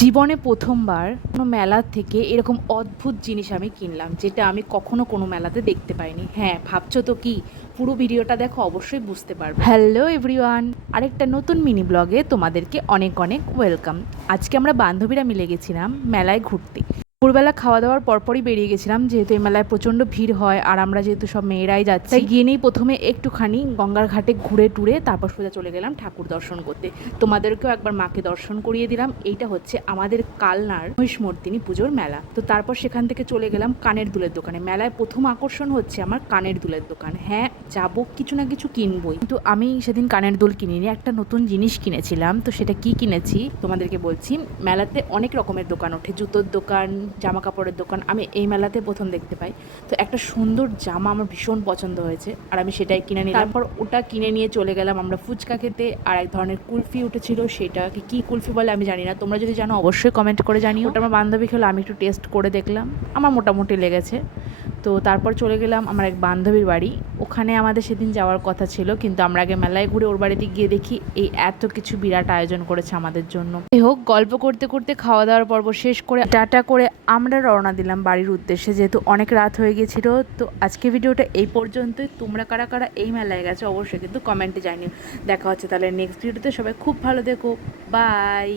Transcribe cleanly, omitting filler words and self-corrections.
জীবনে প্রথমবার কোনো মেলা থেকে এরকম অদ্ভুত জিনিস আমি কিনলাম, যেটা আমি কখনো কোনো মেলাতে দেখতে পাইনি। হ্যাঁ, ভাবছো তো কি? পুরো ভিডিওটা দেখো, অবশ্যই বুঝতে পারবে। হ্যালো এভরিওয়ান, আরেকটা নতুন মিনি ব্লগে তোমাদেরকে অনেক অনেক ওয়েলকাম। আজকে আমরা বান্ধবীরা মিলে গেছিলাম মেলায় ঘুরতে। দুপুরবেলা খাওয়া দাওয়ার পরপরই বেরিয়ে গেছিলাম, যেহেতু এই মেলায় প্রচণ্ড ভিড় হয় আর আমরা যেহেতু সব মেয়েরাই যাচ্ছি, তাই গিয়ে নেই প্রথমে একটুখানি গঙ্গার ঘাটে ঘুরে টুরে তারপর সোজা চলে গেলাম ঠাকুর দর্শন করতে। তোমাদেরকেও একবার মাকে দর্শন করিয়ে দিলাম। এইটা হচ্ছে আমাদের কালনার মহিষমর্দিনী পুজোর মেলা। তো তারপর সেখান থেকে চলে গেলাম কানের দুলের দোকানে। মেলায় প্রথম আকর্ষণ হচ্ছে আমার কানের দুলের দোকান। হ্যাঁ, যাবো, কিছু না কিছু কিনবই, কিন্তু আমি সেদিন কানের দুল কিনিনি, একটা নতুন জিনিস কিনেছিলাম। তো সেটা কি কিনেছি তোমাদেরকে বলছি। মেলাতে অনেক রকমের দোকান ওঠে, জুতোর দোকান, জামা কাপড়ের দোকান। আমি এই মেলাতে প্রথম দেখতে পাই। তো একটা সুন্দর জামা আমার ভীষণ পছন্দ হয়েছে আর আমি সেটাই কিনে নিলাম। তারপর ওটা কিনে নিয়ে চলে গেলাম আমরা ফুচকা খেতে। আর এক ধরনের কুলফি উঠেছিল, সেটা কি কুলফি বলে আমি জানি না, তোমরা যদি জানো অবশ্যই কমেন্ট করে জানিও। ওটা আমার বান্ধবী খেলো, আমি একটু টেস্ট করে দেখলাম, আমার মোটামুটি লেগেছে। তো তারপর চলে গেলাম আমার এক বান্ধবীর বাড়ি। ওখানে আমাদের সেদিন যাওয়ার কথা ছিল, কিন্তু আমরা আগে মেলায় ঘুরে ওর বাড়িতে গিয়ে দেখি এই এত কিছু বিরাট আয়োজন করেছে আমাদের জন্য। যাই হোক, গল্প করতে করতে খাওয়া দাওয়ার পর্ব শেষ করে টাটা করে আমরা রওনা দিলাম বাড়ির উদ্দেশ্যে, যেহেতু অনেক রাত হয়ে গেছিল। তো আজকে ভিডিওটা এই পর্যন্তই। তোমরা কারা কারা এই মেলায় গেছো অবশ্যই কিন্তু কমেন্টে জানিও। দেখা হচ্ছে তাহলে নেক্সট ভিডিওতে। সবাই খুব ভালো থেকো, বাই।